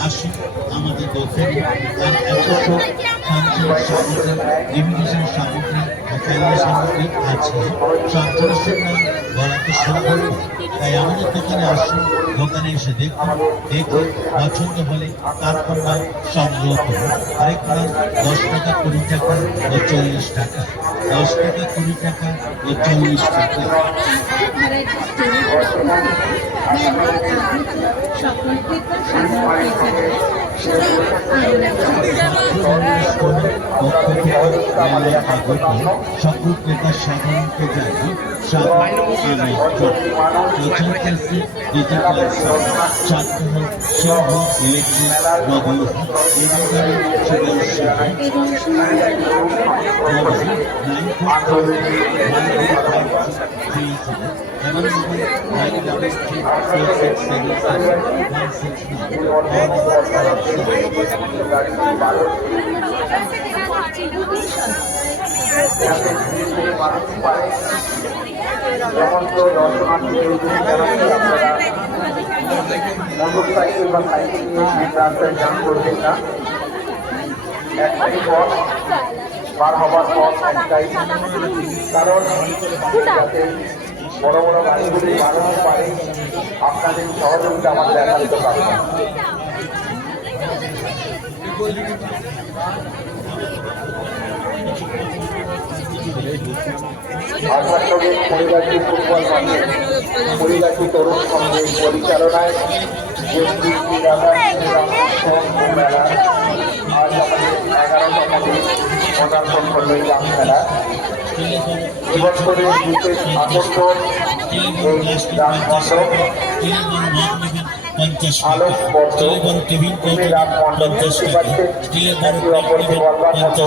আসুন আমাদের দোকানে সব সঞ্চয় সামগ্রী ইমিগ্রেশন সামগ্রী আছে। সঞ্চয়ের নাম বলাতে সম্ভব। তাই আমাদের দোকানে আসুন, দোকানে এসে দেখুন, দেখে পছন্দ দশ টাকা কুড়ি টাকা ও টাকা। দশ টাকা কুড়ি টাকা ও টাকা। সকল ক্রেতা সাধারণ মেলায় আগত সকল ক্রেতা সাধারণকে ছাত্র ইলেকট্রিক উদ্দেশ্যে জানাচ্ছি আপনারা মোটর সাইকেল বা সাইকেল নিয়ে রাস্তায় যান করবেন না একটাই পথ পার হবার পথ একটাই কারণ বড় বড় গাড়িগুলি বাড়ানো পারে আপনাদের সহযোগিতা আমাদের আসানসোলের পরিবারটি ফুটবল তরুণ সঙ্গে পরিচালনায় মেলা। পদার্পণ করল এই রাম খেলা এবছরের বিশেষ আকর্ষণ এই রাজমণ্ডপ পঞ্চাশ আলোক টেবিল এই রাজমণ্ডপ দেখতে পাচ্ছেন একে অপরকে বলবার মতো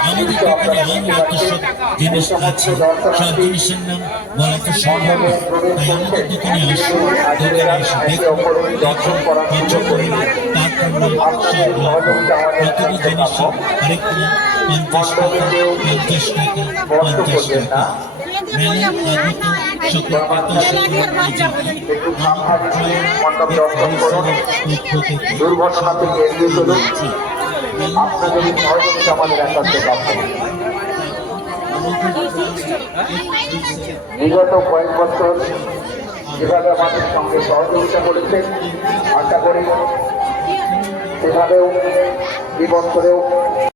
আমাদের আরও আকর্ষক জিনিস আছে সব জিনিসের নাম বলা তো সম্ভব না। তাই আমাদের দোকানে আসুন দোকানে এসে দেখুন দেখুন পছন্দ হলে তারপর নাম সংগ্রহ করুন। প্রতিটি জিনিসই আরেক পঞ্চাশ টাকা পঞ্চাশ টাকা পঞ্চাশ টাকা মেলায় আগত সকল দুর্ঘটনা থেকে এড়িয়ে চলুন সহযোগিতা আমাদের বিগত কয়েক বছর যেভাবে আমাদের সঙ্গে সহযোগিতা করেছেন, আশা করি সেভাবেও, এই বছরেও